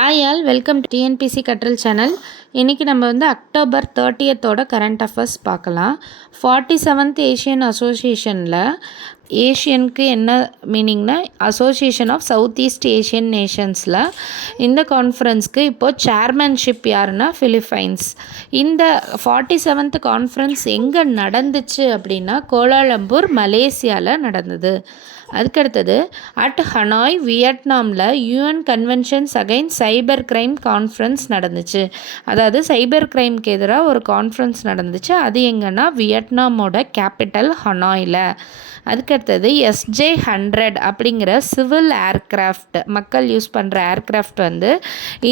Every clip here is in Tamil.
Hi all, welcome to TNPSC கற்றல் சேனல். இன்றைக்கி நம்ம அக்டோபர் 30 கரண்ட் அஃபேர்ஸ் பார்க்கலாம். 47th ஏஷியன் அசோசியேஷனில் ஏஷியனுக்கு என்ன மீனிங்னா association of south east Asian நேஷன்ஸில் இந்த கான்ஃபரன்ஸ்க்கு இப்போது சேர்மன்ஷிப் யாருன்னா ஃபிலிப்பைன்ஸ். இந்த 47th கான்ஃபரன்ஸ் எங்கே நடந்துச்சு அப்படின்னா கோலாலம்பூர் மலேசியாவில் நடந்தது. அதுக்கடுத்தது அட் ஹனாய் வியட்நாமில் UN conventions against cyber crime conference நடந்துச்சு. அதாவது சைபர் கிரைம்க்கு எதிராக ஒரு கான்ஃபரன்ஸ் நடந்துச்சு. அது எங்கன்னா வியட்நாமோட கேபிட்டல் ஹனாயில். அதுக்கடுத்தது SJ-100 அப்படிங்கிற சிவில் ஏர்க்ராஃப்ட், மக்கள் யூஸ் பண்ணுற ஏர்க்ராஃப்ட்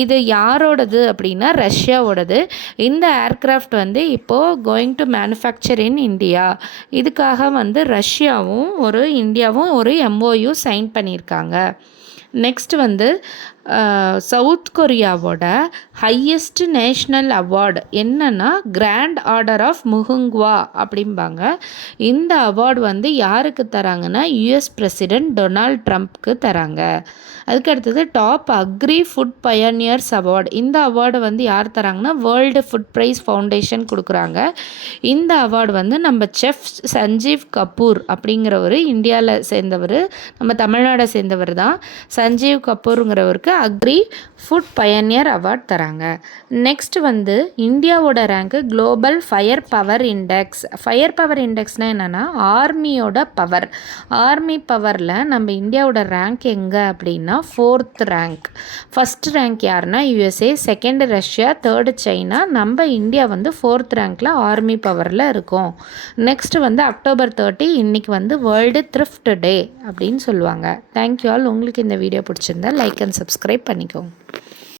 இது யாரோடது அப்படின்னா ரஷ்யாவோடது. இந்த ஏர்க்ராஃப்ட் இப்போது going to manufacture in India. இதுக்காக ரஷ்யாவும் இந்தியாவும் ஒரு MOU சைன் பண்ணியிருக்காங்க. நெக்ஸ்ட் சவுத் கொரியாவோட ஹையஸ்ட் நேஷ்னல் அவார்டு என்னன்னா கிராண்ட் ஆர்டர் ஆஃப் முகுங்வா அப்படிம்பாங்க. இந்த அவார்டு யாருக்கு தராங்கன்னா US பிரசிடென்ட் டொனால்ட் ட்ரம்ப்க்கு தராங்க. அதுக்கடுத்தது top agri food pioneers award. இந்த அவார்டு யார் தராங்கன்னா வேர்ல்டு ஃபுட் ப்ரைஸ் ஃபவுண்டேஷன் கொடுக்குறாங்க. இந்த அவார்டு நம்ம செஃப் சஞ்சீவ் கபூர் அப்படிங்கிறவர், இந்தியாவில் சேர்ந்தவர், நம்ம தமிழ்நாடை சேர்ந்தவர் தான். சஞ்சீவ் கபூருங்கிறவருக்கு அக்ரி ஃபுட் பயனியர் அவார்ட் தராங்க. நெக்ஸ்ட் இந்தியாவோட ரேங்க்கு global fire power index. Fire power இண்டெக்ஸ்னால் என்னென்னா ஆர்மியோட பவர். ஆர்மி பவரில் நம்ம இந்தியாவோட ரேங்க் எங்கே அப்படின்னா 4th ரேங்க். ஃபஸ்ட் ரேங்க் யாருன்னா USA, second Russia, third China. நம்ம இந்தியா 4th ரேங்க்கில் ஆர்மி பவரில் இருக்கும். நெக்ஸ்ட் அக்டோபர் 30 இன்றைக்கி வேர்ல்டு த்ரிஃப்ட் டே அப்படின்னு சொல்லுவாங்க. Thank you all. உங்களுக்கு இந்த வீடியோ பிடிச்சிருந்தா லைக் அண்ட் சப்ஸ்கிரைப் பண்ணிக்கோங்க.